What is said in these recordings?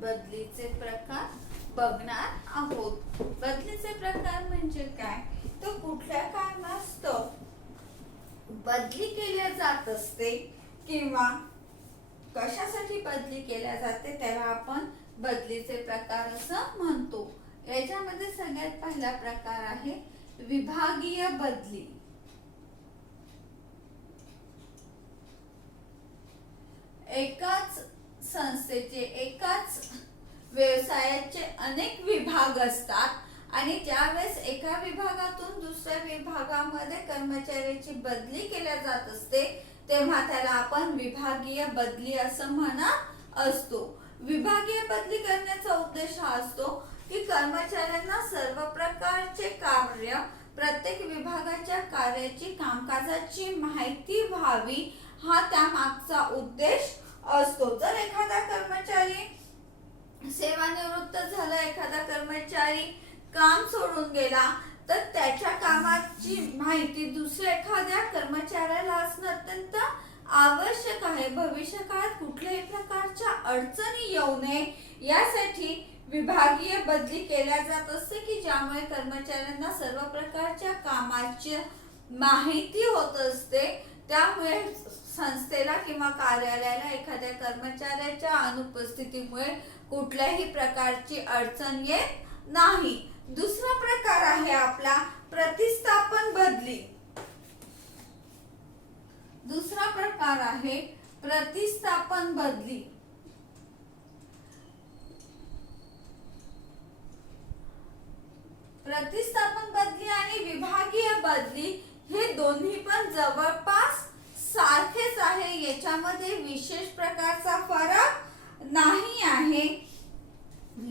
बदलीचे प्रकार बघणार आहोत। बदलीचे प्रकार म्हणजे काय, तर कुठल्या कारणास्तव बदली केल्या जात असते किंवा कशासाठी बदली केल्या जाते त्याला आपण बदलीचे प्रकार असं म्हणतो। याच्यामध्ये सगळ्यात पहिला प्रकार आहे विभागीय बदली। एकाच संस्थेचे एकाच व्यवसायाचे अनेक विभाग असतात आणि ज्यावेळेस एका विभागातून दुसऱ्या विभागामध्ये कर्मचाऱ्याची बदली केल्या जात असते तेव्हा त्याला आपण विभागीय बदली असं म्हणत असतो। विभागीय बदली करण्याचा उद्देश हा असतो की कर्मचाऱ्यांना सर्व प्रकारचे कार्य प्रत्येक विभागाच्या कार्याची कामकाजाची माहिती व्हावी हा त्यामागचा उद्देश असतो। जर एखादा कर्मचारी सेवानिवृत्त झाला, एखादा कर्मचारी काम सोडून गेला तर त्याच्या कामाची माहिती दुसऱ्या एखाद्या कर्मचाऱ्याला असणं अत्यंत आवश्यक आहे। भविष्य काळात कुठल्याही प्रकारच्या अडचणी येऊ नये यासाठी विभागीय बदली केल्या जात असते की ज्यामुळे कर्मचाऱ्यांना सर्व प्रकारच्या कामाची माहिती होत असते। त्यामुळे संस्थेला किंवा कार्यालयाला एखाद्या कर्मचाऱ्याच्या अनुपस्थितीमुळे कुठल्याही प्रकारची अडचण येत नाही। दुसरा प्रकार आहे आपला प्रतिस्थापन बदली। दुसरा प्रकार आहे प्रतिस्थापन बदली। प्रतिस्थापन बदली आणि विभागीय बदली हे दोन्ही पण जवळपास सारखेच आहे, याच्यामध्ये विशेष प्रकारचा फरक नाही आहे।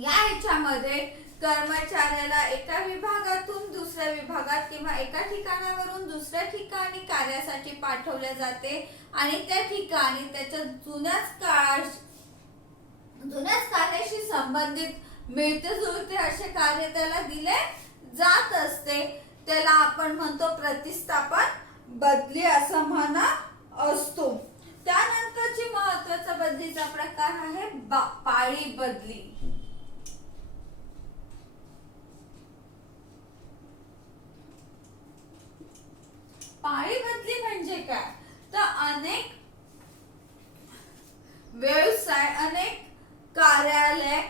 याच्यामध्ये कर्मचाऱ्याला एका विभागातून दुसऱ्या विभागात किंवा एका ठिकाणावरून दुसऱ्या ठिकाणी कार्यासाठी पाठवले जाते आणि त्या ठिकाणी त्याच्या जुन्याच कार्याशी संबंधित मिळते जुळते असे कार्य त्याला दिले जात असते, त्याला आपण म्हणतो प्रतिस्थापन बदली असं म्हणत असतो। त्यानंतरची महत्त्वाचा बदलीचा प्रकार आहे पाळी बदली। पाळी बदली म्हणजे काय, तर अनेक व्यवसाय अनेक कार्यालय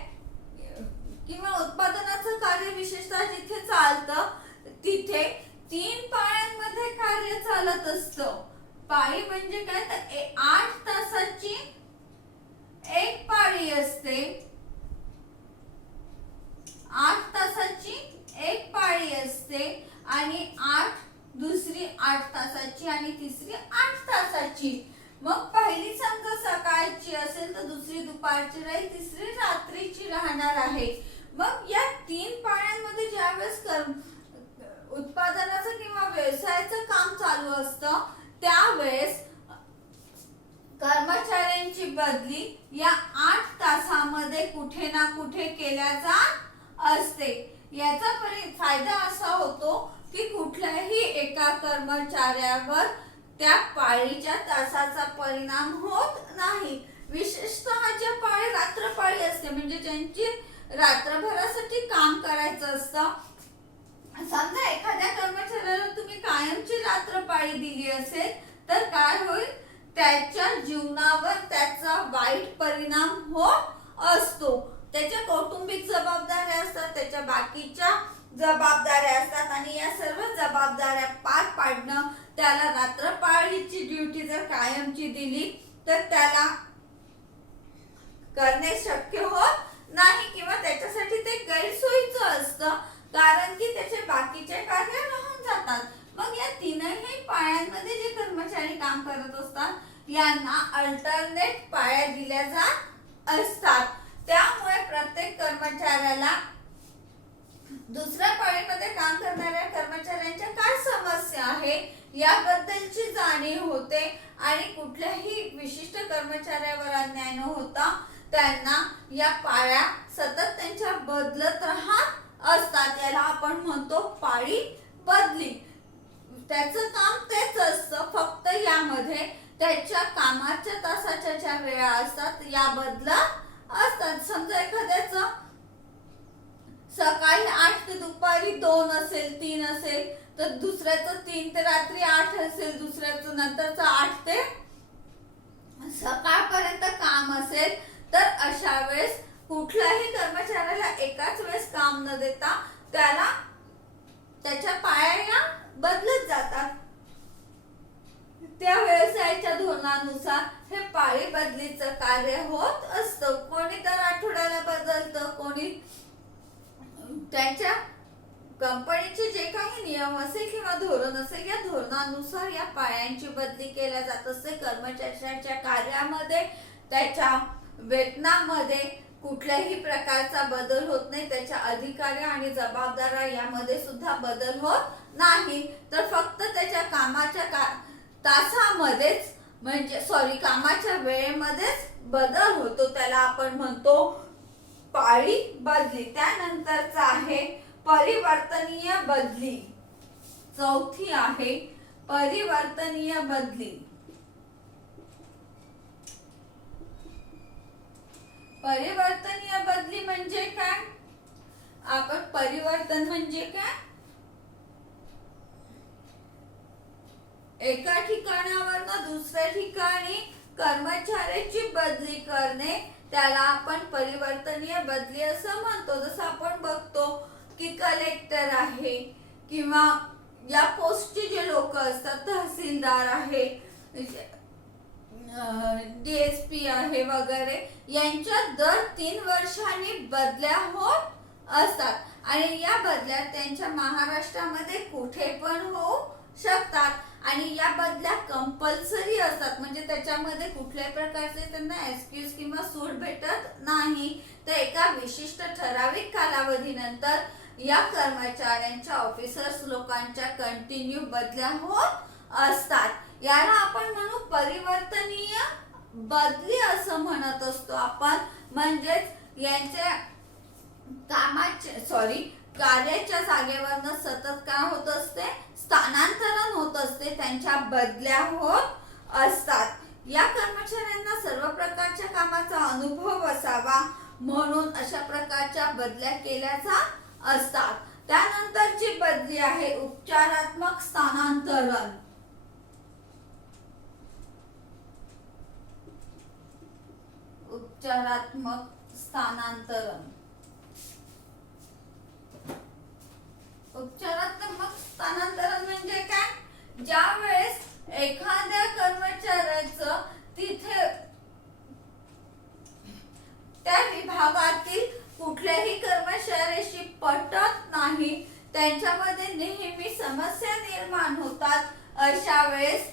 किंवा उत्पादनाचं कार्य विशेषतः जिथे चालतं तिथे 3 पाळ्यांमध्ये कार्य चालत असतं। पाळी म्हणजे काय, तर 8 तासाची एक पाळी असते, 8 तासाची एक पाळी असते आणि दुसरी 8 तासाची आणि तिसरी 8 तासाची। मग पहिली समजा सकाळची असेल तर दुसरी दुपारची राहील, तिसरी रात्रीची राहणार आहे। मग या 3 पाळ्यांमध्ये ज्यावेळेस उत्पादनाचं किंवा व्यवसायाचं काम चालू असतं त्यावेळेस कर्मचाऱ्यांची बदली या 8 तासामध्ये कुठे ना कुठे केल्या जात असते। याचा फायदा असा होतो की कुठल्याही एका कर्मचाऱ्यावर त्या पाळीच्या तासाचा परिणाम होत नाही। विशेषतः ज्या पाळी रात्रपाळी असते म्हणजे ज्यांची रात्रभरासाठी काम करायचं असतं, समजा एखाद्या कर्मचाऱ्याला तुम्ही कायमची रात्रपाळी दिली असेल तर काय होईल, त्याच्या जीवनावर त्याचा वाईट परिणाम होत असतो। त्याच्या कौटुंबिक जबाबदाऱ्या असतात, त्याच्या बाकीच्या जबाबदाऱ्या असतात आणि या सर्व जबाबदाऱ्या पार पाडणं त्याला रात्रपाळीची ड्युटी जर कायमची दिली तर त्याला करणे शक्य होत नाही किंवा त्याच्यासाठी ते गैरसोयीचं असतं, कारण की त्याचे बाकीचे कार्य राहून जातात। मग या 3ही पाळ्यांमध्ये जे कर्मचारी काम करत असतात यांना अल्टरनेट पाळ्या दिल्या जात असतात। त्यामुळे प्रत्येक कर्मचाऱ्याला दुसऱ्या पाळीमध्ये काम करणाऱ्या कर्मचाऱ्यांच्या काय समस्या आहे याबद्दलची जाणीव होते आणि कुठल्याही विशिष्ट कर्मचाऱ्यावर अन्याय न होता त्यांना या पाळ्या सतत त्यांच्या बदलत राहत असतात। याला आपण म्हणतो पाळी बदली। त्याचं काम तेच असतं, फक्त यामध्ये त्याच्या कामाच्या तासाच्या ज्या वेळा असतात या बदलत असतात। समजा एखाद्याचं सकाळी 8 ते दुपारी 2 असेल, 3 असेल, तर दुसऱ्याचं 3 ते रात्री 8 असेल, दुसऱ्याचं नंतरचं 8 ते सकाळपर्यंत काम असेल, तर अशा वेळेस कुठल्याही कर्मचाऱ्याला एकाच वेळेस काम न देता त्याला त्याच्या पाळ्या बदलत जातात. त्या व्यवसायाच्या धोरणानुसार हे पाळी बदलीचं कार्य होत असतं. कोणी दर आठवड्याला बदलतं, कोणी त्यांच्या कंपनीचे जे काही नियम असेल किंवा धोरण असेल, या धोरणानुसार या पाळ्यांची बदली केल्या जात असते. कर्मचाऱ्याच्या कार्यामध्ये, त्याच्या वेतनामध्ये कुठल्याही प्रकारचा बदल होत नाही. त्याच्या अधिकारी आणि जबाबदाऱ्या यामध्ये सुद्धा बदल होत नाही. तर फक्त त्याच्या कामाच्या तासामध्येच म्हणजे कामाच्या वेळेमध्येच बदल होतो, त्याला आपण म्हणतो पाळी बदली. त्यानंतरचा आहे परिवर्तनीय बदली. चौथी आहे परिवर्तनीय बदली. परिवर्तनीय बदली म्हणजे काय? आपण परिवर्तन म्हणजे काय? एका ठिकाणावरून दुसऱ्या ठिकाणी कर्मचाऱ्याची बदली करणे, त्याला आपण परिवर्तनीय बदली असं म्हणतो. जसं आपण बघतो की कलेक्टर आहे किंवा या पोस्टचे जे लोक असतात, तहसीलदार आहे, DSP आहे वगैरे, यांच्या दर 3 वर्षांनी बदल्या होत असतात आणि या बदल्या त्यांच्या महाराष्ट्रामध्ये कुठे पण होऊ शकतात आणि या बदल्या कंपल्सरी असतात. म्हणजे त्याच्यामध्ये कुठल्याही प्रकारचे त्यांना एक्सक्यूज किंवा सूट भेटत नाही. तर एका विशिष्ट ठराविक कालावधीनंतर या कर्मचाऱ्यांच्या ऑफिसर्स लोकांच्या कंटिन्यू बदल्या होत असतात. याला आपण म्हणू परिवर्तनीय बदली असं म्हणत असतो आपण. म्हणजेच यांच्या कार्याच्या जागेवरनं सतत काय होत असते? स्थानांतरण होत असते, त्यांच्या बदल्या होत असतात. या कर्मचाऱ्यांना सर्व प्रकारच्या कामाचा अनुभव असावा म्हणून अशा प्रकारच्या बदल्या केल्या जात असतात. त्यानंतरची बदली आहे उपचारात्मक स्थानांतरण. उपचारात्मक स्थानांतरण. उपचारात्मक स्थानांतरण म्हणजे काय? ज्या वेळेस एखाद्या कर्मचाऱ्याचं तिथे त्या विभागातील कुठल्याही कर्मचाऱ्याशी पटत नाही, त्यांच्यामध्ये नेहमी समस्या निर्माण होतात, अशा वेळेस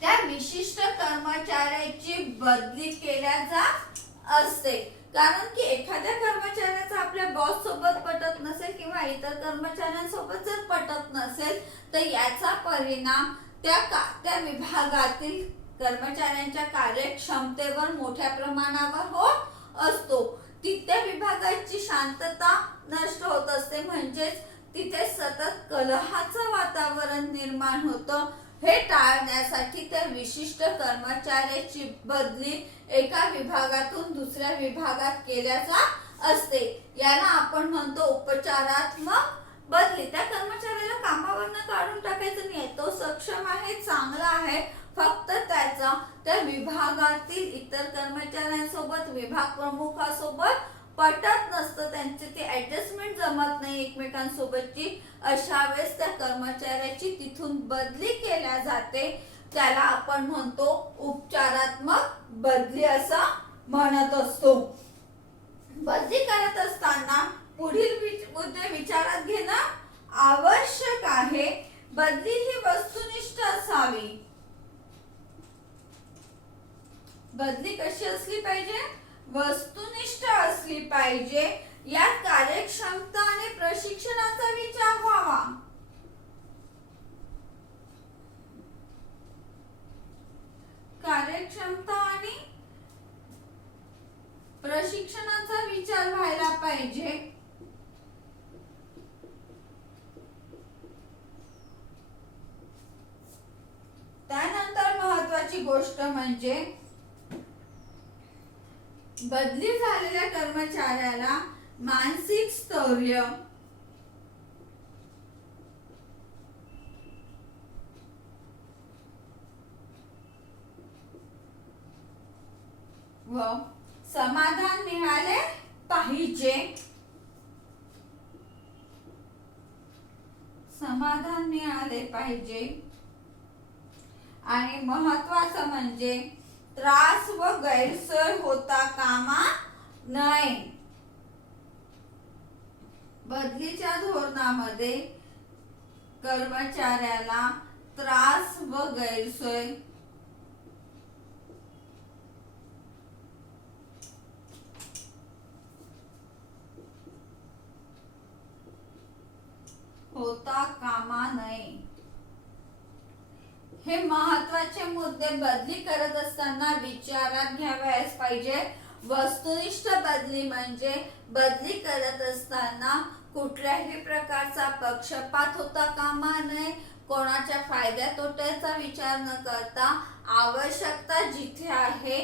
त्या विशिष्ट कर्मचाऱ्याची बदली केल्या जात असते. कारण की एखाद्या कर्मचाऱ्याचा आपल्या बॉस सोबत पटत नसेल किंवा इतर कर्मचाऱ्यांसोबत जर पटत नसेल, तर याचा परिणाम त्या विभागातील कर्मचाऱ्यांच्या कार्यक्षमतेवर मोठ्या प्रमाणावर होत असतो. त्या विभागाची शांतता नष्ट होत असते, म्हणजेच तिथे सतत कलहाचं वातावरण निर्माण होतं. हे टाळण्यासाठी त्या विशिष्ट कर्मचाऱ्याची बदली एका विभागातून दुसऱ्या विभागात केल्या जात असते. याला आपण म्हणतो उपचारात्मक बदली. त्या कर्मचाऱ्याला कामावरनं काढून टाकायचं नाही, तो सक्षम आहे, चांगला आहे, फक्त त्याचा त्या विभागातील इतर कर्मचाऱ्यांसोबत, विभाग प्रमुखासोबत पटत नसतं, त्यांचे ते ऍडजस्टमेंट जमत नाही एकमेकांसोबतची. अशा वेळेस त्या कर्मचाऱ्याची तिथून बदली केल्या जाते. त्याला आपण म्हणतो उपचारात्मक बदली असं म्हणत असतो. बदली करत असताना पुढील मुद्दे विचारात घेणं आवश्यक आहे. बदली ही वस्तुनिष्ठ असावी. बदली कशी असली पाहिजे? वस्तुनिष्ठ असली पाहिजे. यात कार्यक्षमता आणि प्रशिक्षणाचा विचार व्हावा. कार्यक्षमता आणि प्रशिक्षणाचा विचार व्हायला पाहिजे. त्यानंतर महत्त्वाची गोष्ट म्हणजे बदली झालेल्या कर्मचाऱ्याला मानसिक स्थैर्य व समाधान मिळाले पाहिजे. समाधान मिळाले पाहिजे. आणि महत्वाचं म्हणजे त्रास व गैरसोय होता कामा नये. बदलीच्या धोरणामध्ये कर्मचाऱ्याला त्रास व गैरसोय होता कामा नये. हे महत्वाचे मुद्दे बदली करत असताना विचारात घ्यावयास पाहिजे. वस्तुनिष्ठ बदली म्हणजे बदली करत असताना कुठल्याही प्रकारचा पक्षपात होता कामा नये. कोणाच्या फायद्या तोट्याचा विचार न करता आवश्यकता जिथे आहे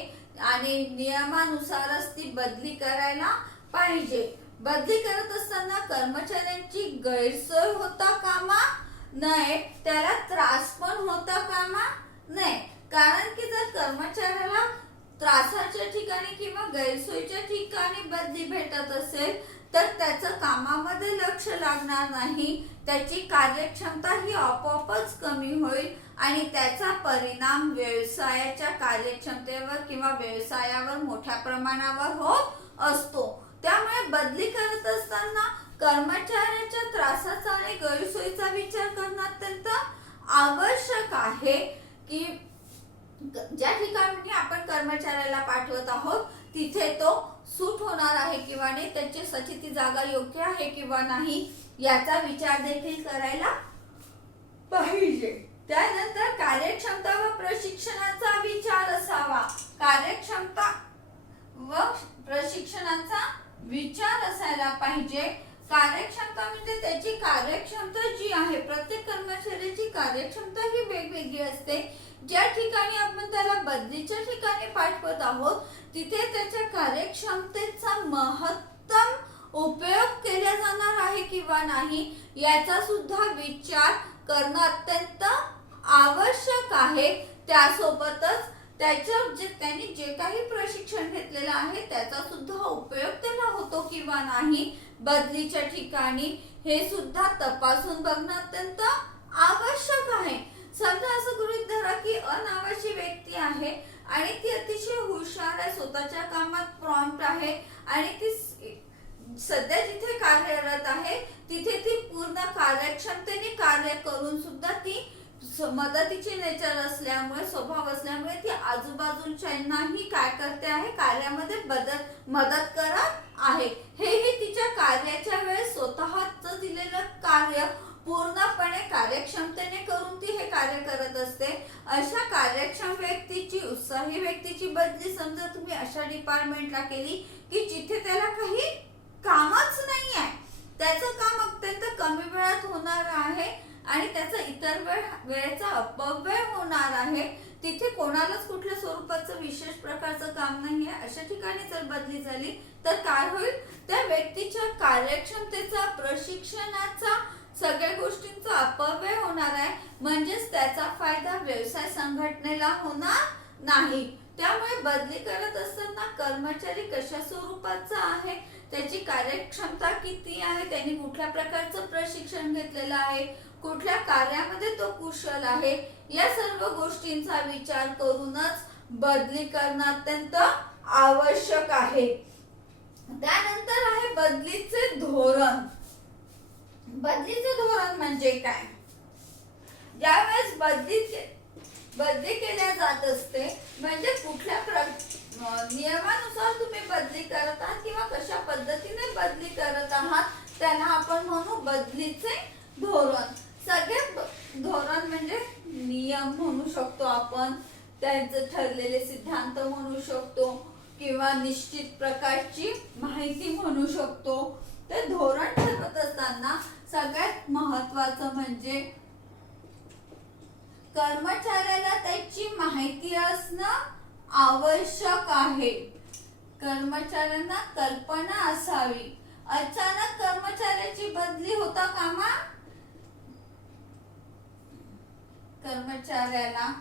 आणि नियमानुसारच ती बदली करायला पाहिजे. बदली करत असताना कर्मचाऱ्यांची गैरसोय होता कामा नये, त्याला त्रास पण होता कामा नये. कारण की जर कर्मचाऱ्याला त्रासाच्या ठिकाणी किंवा गैरसोयीच्या ठिकाणी बदली भेटत असेल तर त्याचं कामामध्ये लक्ष लागणार नाही, त्याची कार्यक्षमता ही आपोआपच कमी होईल आणि त्याचा परिणाम व्यवसायाच्या कार्यक्षमतेवर किंवा व्यवसायावर मोठ्या प्रमाणावर होत असतो. त्यामुळे बदली करत असताना कर्मचाऱ्याच्या त्रासाचा आणि गैरसोयीचा विचार करणं अत्यंत आवश्यक आहे की ज्या ठिकाणी आपण कर्मचाऱ्याला पाठवत आहोत तिथे तो सूट होणार आहे किंवा नाही, त्याच्यासाठी ती जागा योग्य आहे किंवा नाही याचा विचार देखील करायला पाहिजे. त्यानंतर कार्यक्षमता व प्रशिक्षणाचा विचार असावा. कार्यक्षमता व प्रशिक्षणाचा विचार असायला पाहिजे. कार्यक्षमता म्हणजे त्याची कार्यक्षमता जी आहे, प्रत्येक कर्मचाऱ्याची कार्यक्षमता ही वेगवेगळी असते. ज्या ठिकाणी आपण त्याला बदलीच्या ठिकाणी पाठवत आहोत तिथे त्याच्या कार्यक्षमतेचा महत्तम उपयोग केला जाणार आहे किंवा नाही याचा सुद्धा विचार करणं अत्यंत आवश्यक आहे. त्यासोबतच त्यांनी जे काही प्रशिक्षण घेतलेलं आहे त्याचा सुद्धा उपयोग त्याला होतो किंवा नाही बदलीच्या ठिकाणी हे सुद्धा तपासून बघणं अत्यंत आवश्यक आहे. समजा असं गृहीत धरा की अनावाची व्यक्ती आहे आणि ती अतिशय हुशार आहे, स्वतःच्या कामात प्रॉम्प्ट आहे आणि ती सध्या जिथे कार्यरत आहे तिथे ती पूर्ण कार्यक्षमतेने कार्य करून सुद्धा ती मदतीची नेचर असल्यामुळे, स्वभाव असल्यामुळे ती आजूबाजूच्यांनाही काय करते आहे, कार्यामध्ये मदत करत आहे. हेही तिच्या कार्याच्या वेळेस स्वतःच दिलेलं कार्य पूर्णपणे कार्यक्षमतेने करून ती हे कार्य करत असते. अशा कार्यक्षम व्यक्तीची, उत्साही व्यक्तीची बदली समजा तुम्ही अशा डिपार्टमेंटला केली की जिथे त्याला काही कामच नाही आहे, त्याचं काम अत्यंत कमी वेळात होणार आहे आणि त्याचा इतर वेळेचा अपव्यय होणार आहे, तिथे कोणालाच कुठल्या स्वरूपाचं विशेष प्रकारचं काम नाही आहे, अशा ठिकाणी जर बदली झाली तर काय होईल, त्या व्यक्तीच्या कार्यक्षमतेचा, प्रशिक्षणाचा, सगळ्या गोष्टींचा अपव्यय होणार आहे. म्हणजेच त्याचा फायदा व्यवसाय संघटनेला होणार नाही. त्यामुळे बदली करत असताना कर्मचारी कशा स्वरूपाचा आहे, त्याची कार्यक्षमता किती आहे, त्यांनी कुठल्या प्रकारचं प्रशिक्षण घेतलेलं आहे, कुठल्या कार्यामध्ये तो कुशल आहे, या सर्व गोष्टींचा विचार करूनच बदली करणं अत्यंत आवश्यक आहे. त्यानंतर आहे बदलीचे धोरण. बदलीचे धोरण म्हणजे काय? ज्यावेळेस बदली केल्या जात असते म्हणजे कुठल्या नियमानुसार तुम्ही बदली करत आहात किंवा कशा पद्धतीने बदली करत आहात त्याला आपण म्हणू बदलीचे धोरण. सगळे धोरण म्हणजे नियम म्हणू शकतो आपण, त्यांचे ठरलेले सिद्धांत म्हणू शकतो किंवा निश्चित प्रकारची माहिती म्हणू शकतो. ते धोरण ठरवत असताना सगळ्यात महत्त्वाचं म्हणजे कर्मचाऱ्याला त्याची माहिती असणं आवश्यक आहे. कर्मचाऱ्यांना कल्पना असावी. अचानक कर्मचाऱ्याची बदली होता कामा कर्मचाऱ्याला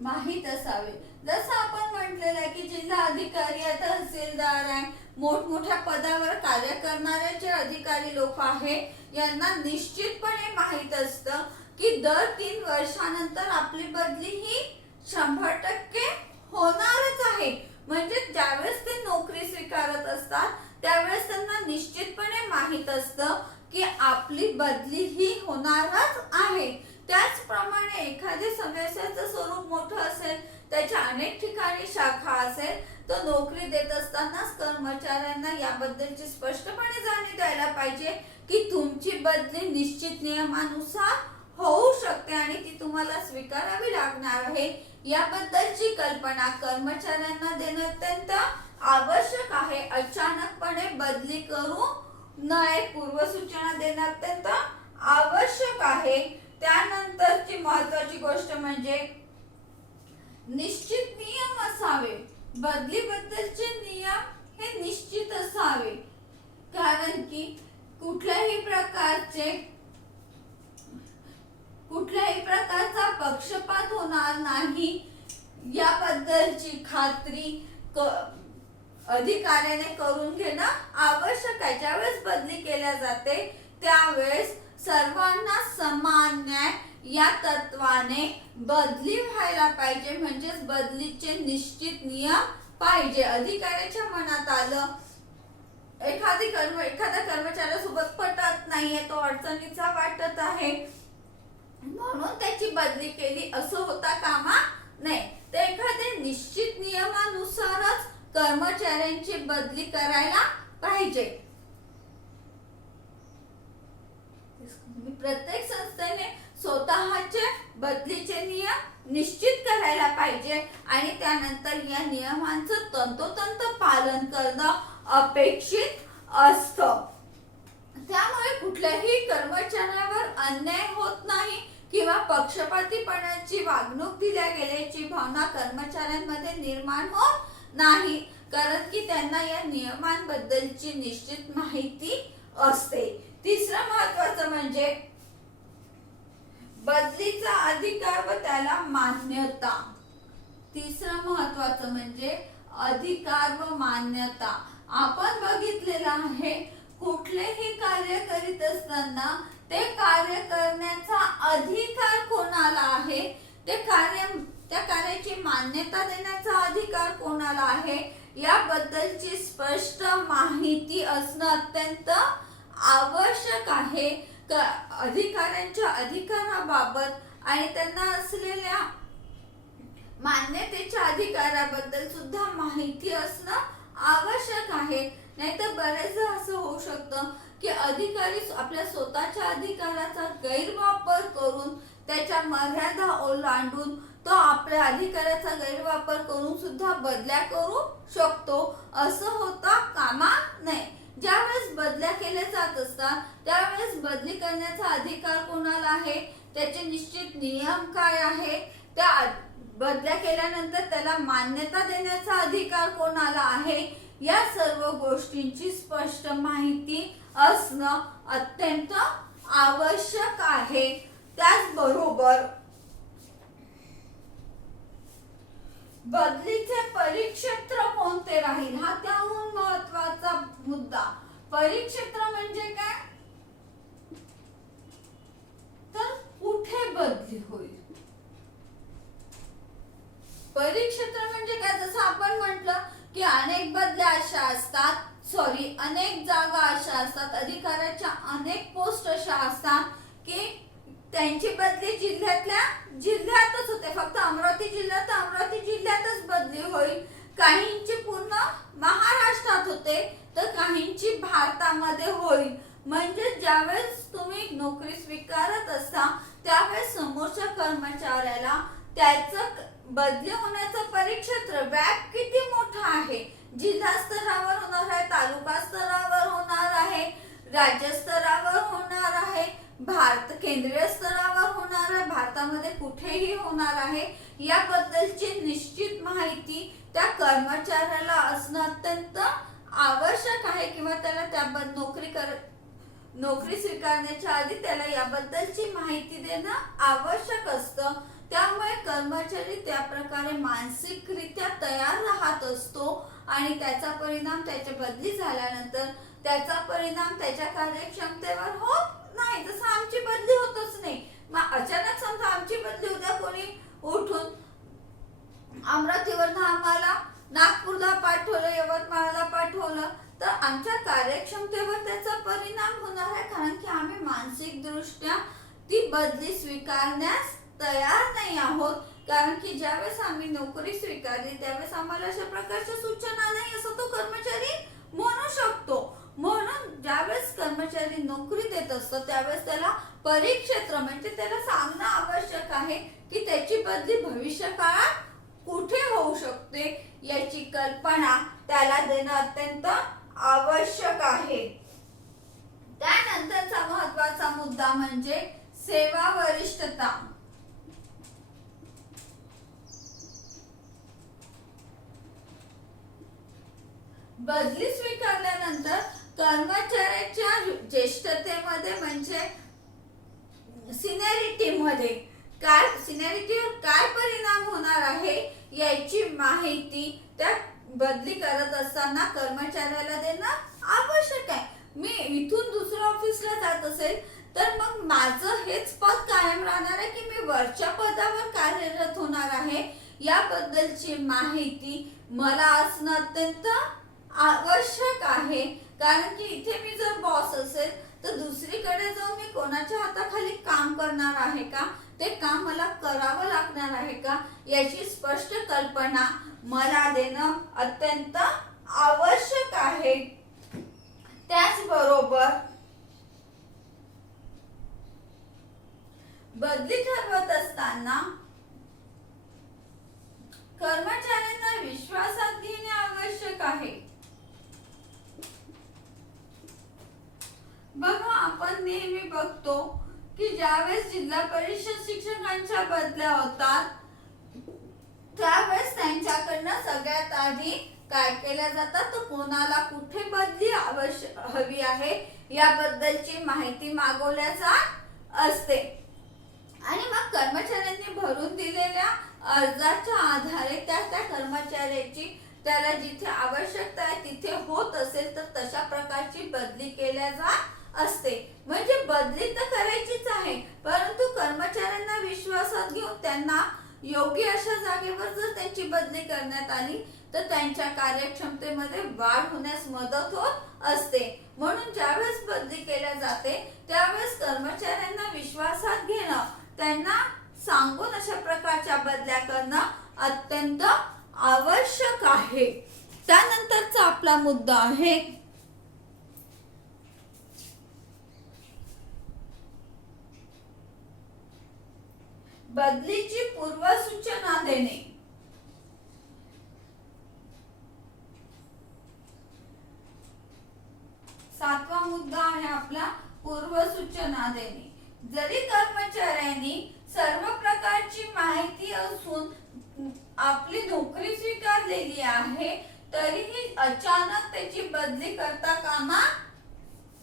माहित असावे. जसं आपण म्हटलेलं आहे की जिल्हा अधिकारी आहे, तहसीलदार आहे, मोठमोठ्या पदावर कार्य करणारे जे अधिकारी लोक आहे, यांना निश्चितपणे माहित असतं की दर 3 वर्षानंतर आपली बदली ही 100% होणारच आहे. म्हणजे ज्यावेळेस ते नोकरी स्वीकारत असतात त्यावेळेस त्यांना निश्चितपणे माहित असतं की आपली बदली ही होणारच आहे. त्याचप्रमाणे एखाद्या व्यवसायाचं स्वरूप मोठं असेल, त्याच्या अनेक ठिकाणी शाखा असेल, तर नोकरी देत असतानाच कर्मचाऱ्यांना याबद्दलची स्पष्टपणे जाणीव द्यायला पाहिजे की तुमची बदली निश्चित नियमानुसार होऊ शकते आणि ती तुम्हाला स्वीकारावी लागणार आहे. याबद्दलची कल्पना कर्मचाऱ्यांना देणं अत्यंत आवश्यक आहे. अचानकपणे बदली करू नये, पूर्वसूचना देणं अत्यंत आवश्यक आहे. त्यानंतरची महत्त्वाची गोष्ट म्हणजे निश्चित नियम असावे. बदलीबद्दलचे नियम हे निश्चित असावे, कारण की कुठल्याही प्रकारचा पक्षपात होणार नाही याबद्दलची खात्री अधिकाऱ्याने करून घेणं आवश्यक आहे. ज्यावेळेस बदली केल्या जाते त्यावेळेस सर्वांना समान न्याय या तत्वाने बदली व्हायला पाहिजे. म्हणजेच बदलीचे निश्चित नियम पाहिजे. अधिकाऱ्याच्या मनात आलं एखाद्या कर्मचाऱ्यासोबत पटत नाहीये, तो अडचणीचा वाटत आहे म्हणून त्याची बदली केली असं होता कामा नये. तर एखाद्या निश्चित नियमानुसारच कर्मचाऱ्यांची बदली करायला पाहिजे. प्रत्येक संस्थेने स्वतःचे बदलीचे नियम निश्चित करायला पाहिजे आणि त्यानंतर या नियमांचं तंतोतंत पालन करणं अपेक्षित असतं. त्यामुळे कुठल्याही कर्मचाऱ्यावर अन्याय होत नाही किंवा पक्षपातीपणाची वागणूक दिल्या गेल्याची भावना कर्मचाऱ्यांमध्ये निर्माण होत नाही, कारण की त्यांना या नियमांबद्दलची निश्चित माहिती असते. तिसरं महत्त्वाचं म्हणजे बदलीचा अधिकार व त्याला मान्यता. तिसरं महत्त्वाचं म्हणजे अधिकार व मान्यता. आपण बघितलेलं आहे कुठलेही कार्य करीत असताना ते कार्य करण्याचा अधिकार कोणाला आहे, त्या कार्याची मान्यता देण्याचा अधिकार कोणाला आहे याबद्दलची स्पष्ट माहिती असणं अत्यंत आवश्यक आहे. अधिकाऱ्यांच्या अधिकाराबाबत आणि त्यांना असलेल्या मान्यतेच्या अधिकाराबद्दल सुद्धा माहिती असणं आवश्यक आहे. नाहीतर बरेचदा असं होऊ शकतं की अधिकारी आपल्या स्वतःच्या अधिकाराचा गैरवापर करून, त्याच्या मर्यादा ओलांडून तो आपल्या अधिकाराचा गैरवापर करून सुद्धा बदल्या करू शकतो. असं होता कामा नये. ज्यावेळेस बदल्या केल्या जात असतात त्यावेळेस बदली करण्याचा अधिकार कोणाला आहे, त्याचे निश्चित नियम काय आहे, त्या बदल्या केल्यानंतर त्याला मान्यता देण्याचा अधिकार कोणाला आहे, या सर्व गोष्टींची स्पष्ट माहिती असणं अत्यंत आवश्यक आहे. त्याचबरोबर बदलीचे परिक्षेत्र कोणते राहील हा त्याहून महत्त्वाचा मुद्दा. परिक्षेत्र म्हणजे काय, तर कुठे बदली होईल. परिक्षेत्र म्हणजे काय, जसं आपण म्हटलं की अनेक बदल्या अशा असतात, अनेक जागा अशा असतात, अधिकाऱ्याच्या अनेक पोस्ट अशा असतात की त्यांची बदली जिल्ह्यातच होते. फक्त अमरावती जिल्ह्यातच बदली होईल. काहींची पूर्ण महाराष्ट्रात होते तर काहींची भारतामध्ये होईल. म्हणजे ज्यावेळेस तुम्ही नोकरी स्वीकारत असता त्यावेळेस समोरच्या कर्मचाऱ्याला त्याचं बदली होण्याचं परिक्षेत्र व्याप किती मोठा आहे, जिल्हा स्तरावर होणार आहे, तालुका स्तरावर होणार आहे, राज्य स्तरावर होणार आहे, केंद्रीय स्तरावर होणार आहे, भारतामध्ये कुठेही होणार आहे याबद्दलची निश्चित माहिती त्या कर्मचाऱ्याला असणं अत्यंत आवश्यक आहे, किंवा त्याला त्याबद्दल नोकरी स्वीकारण्याच्या आधी त्याला याबद्दलची माहिती देणं आवश्यक असतं. त्यामुळे कर्मचारी त्या प्रकारे मानसिकरित्या तयार राहत असतो आणि त्याचा परिणाम त्याच्या बदली झाल्यानंतर त्याचा परिणाम त्याच्या कार्यक्षमतेवर होत नाही. जसं आमची बदली होतच नाही, मग अचानक समजा आमची बदली उद्या कोणी उठून अमरावतीवरनं आम्हाला नागपूरला पाठवलं, यवतमाळला पाठवलं, तर आमच्या कार्यक्षमतेवर त्याचा परिणाम होणार आहे, कारण की आम्ही मानसिक दृष्ट्या ती बदली स्वीकारण्यास तयार नाही आहोत. कारण की ज्यावेळेस आम्ही नोकरी स्वीकारली त्यावेळेस आम्हाला अशा प्रकारच्या सूचना नाही असं तो कर्मचारी म्हणू शकतो. म्हणून ज्यावेळेस कर्मचारी नोकरी देत असतो त्यावेळेस त्याला परिक्षेत्र म्हणजे त्याला सांगणं आवश्यक आहे की त्याची बदली भविष्य काळात कुठे होऊ शकते याची कल्पना त्याला देणं अत्यंत आवश्यक आहे. त्यानंतरचा महत्त्वाचा मुद्दा म्हणजे सेवा वरिष्ठता. बदली स्वीकारल्यानंतर कर्मचाऱ्याच्या ज्येष्ठतेमध्ये म्हणजे सिनियरिटीमध्ये सिनियरिटीवर काय परिणाम होणार आहे याची माहिती त्या बदली करत असताना कर्मचाऱ्याला देणं आवश्यक आहे. मी इथून दुसऱ्या ऑफिसला जात असेल तर मग माझं हेच पद कायम राहणार आहे की मी वरच्या पदावर कार्यरत होणार आहे याबद्दलची माहिती मला असणं अत्यंत आवश्यक आहे. कारण की इथे मी जर बॉस असेल तर दुसरीकडे जाऊन मी कोणाच्या हाताखाली काम करणार आहे का, ते काम मला करावं लागणार आहे का याची स्पष्ट कल्पना मला देणं अत्यंत आवश्यक आहे. त्याचबरोबर बदली ठरवत असताना कर्मचाऱ्यांना विश्वासात घेणे आवश्यक आहे. बघा, आपण नेहमी बघतो की ज्यावेळेस जिल्हा परिषद शिक्षकांच्या बदल्या होतात त्यावेळेस त्यांच्याकडनं सगळ्यात आधी काय केल्या जातात, तर कोणाला कुठे बदली हवी आहे याबद्दलची माहिती मागवल्या जात असते आणि मग कर्मचाऱ्यांनी भरून दिलेल्या अर्जाच्या आधारे त्या कर्मचाऱ्याची त्याला जिथे आवश्यकता आहे तिथे होत असेल तर तशा प्रकारची बदली केल्या जात असते. म्हणजे बदली तर करायचीच आहे, परंतु कर्मचाऱ्यांना विश्वासात घेऊन त्यांना योग्य अशा जागेवर जर त्यांची बदली करण्यात आली तर त्यांच्या कार्यक्षमतेमध्ये वाढ होण्यास मदत होत असते. म्हणून ज्यावेळेस बदली केल्या जाते त्यावेळेस कर्मचाऱ्यांना विश्वासात घेणं, त्यांना सांगून अशा प्रकारच्या बदल्या करणं अत्यंत आवश्यक आहे. त्यानंतरचा आपला मुद्दा आहे बदलीची पूर्वसूचना देणे. सातवा मुद्दा आहे आपला पूर्वसूचना देणे. जरी कर्मचाऱ्यांनी सर्व प्रकारची माहिती असून आपली नोकरी स्वीकारलेली आहे तरीही अचानक त्याची बदली करता कामा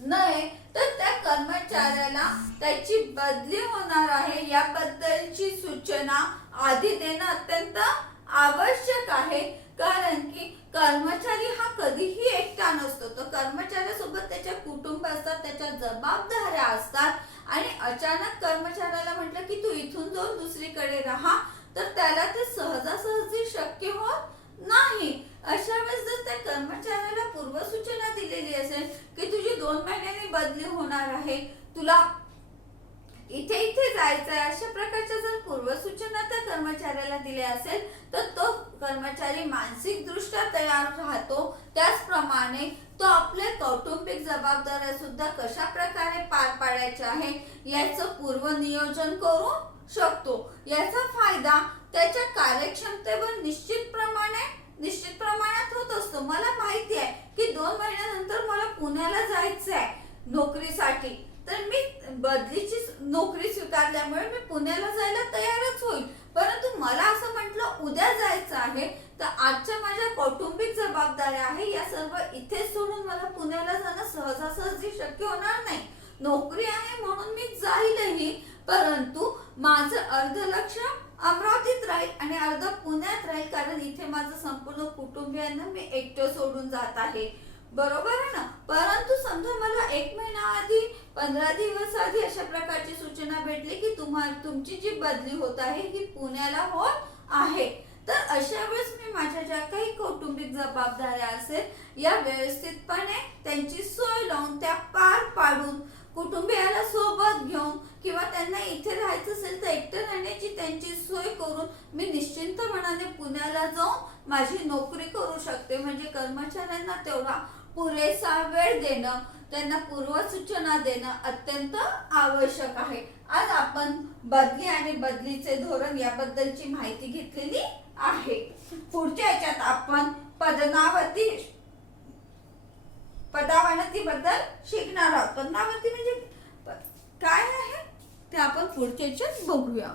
नये, तर त्या कर्मचाऱ्याला त्याची बदली होणार आहे याबद्दलची सूचना आधी देणं अत्यंत आवश्यक आहे. कारण की कर्मचारी हा कधीही एकटा नसतो, तो कर्मचाऱ्यासोबत त्याच्या कुटुंब असतात, त्याच्या जबाबदाऱ्या असतात आणि अचानक कर्मचाऱ्याला म्हटलं की तू इथून जाऊन दुसरीकडे राहा तर त्याला ते सहजासहजी शक्य होत नाही. अशा वेळेस जर त्या कर्मचाऱ्याला पूर्वसूचना दिलेली असेल की तुझी 2 महिन्यांनी बदली होणार आहे, तुला इथे इथे जायचं आहे, अशा प्रकारच्या जर पूर्वसूचना त्या कर्मचाऱ्याला दिल्या असेल तर तो कर्मचारी मानसिक दृष्ट्या तयार राहतो. त्याचप्रमाणे तो आपले कौटुंबिक जबाबदाऱ्या सुद्धा कशा प्रकारे पार पाडायच्या आहे याचं पूर्व नियोजन करू शकतो. याचा फायदा त्याच्या कार्यक्षमतेवर निश्चित प्रमाणात होत असतो. मला माहिती आहे की 2 महिन्यानंतर मला पुण्याला जायचं आहे नोकरीसाठी, तर मी बदलीची नोकरी स्वीकारल्यामुळे मी पुण्याला जायला तयारच होईल. परंतु मला असं म्हटलं उद्या जायचं आहे, तर आजच्या माझ्या कौटुंबिक जबाबदाऱ्या आहे, या सर्व इथे सोडून मला पुण्याला जाणं सहजासहजी शक्य होणार नाही. नोकरी आहे म्हणून मी जाईलही, परंतु माझं अर्ध लक्ष अमरावतीत राहील आणि अर्ध पुण्यात राहील, कारण इथे माझं संपूर्ण कुटुंबियांना मी एकटं सोडून जात आहे. बरोबर आहे ना. परंतु समजा मला 1 महिना आधी 15 दिवस आधी अशा प्रकारची सूचना भेटली की तुमची जी बदली होत आहे ही पुण्याला होत आहे, तर अशा वेळेस मी माझ्या ज्या काही कौटुंबिक जबाबदाऱ्या असेल या व्यवस्थितपणे त्यांची सोय लावून त्या पार पाडून कुटुंबियाला सोबत घेऊन किंवा त्यांना इथे राहायचं असेल तर एकटं राहण्याची त्यांची सोय करून मी निश्चिंत मनाने पुण्याला जाऊन माझी नोकरी करू शकते. म्हणजे कर्मचाऱ्यांना तेवढा पुरेसा वेळ देणं, त्यांना पूर्वसूचना देणं अत्यंत आवश्यक आहे. आज आपण बदली आणि बदलीचे धोरण याबद्दलची माहिती घेतलेली आहे. पुढच्या याच्यात आपण पदावनती बद्दल शिकणार आहोत. पदावनती म्हणजे काय आहे ते आपण पुढच्या याच्यात बघूया.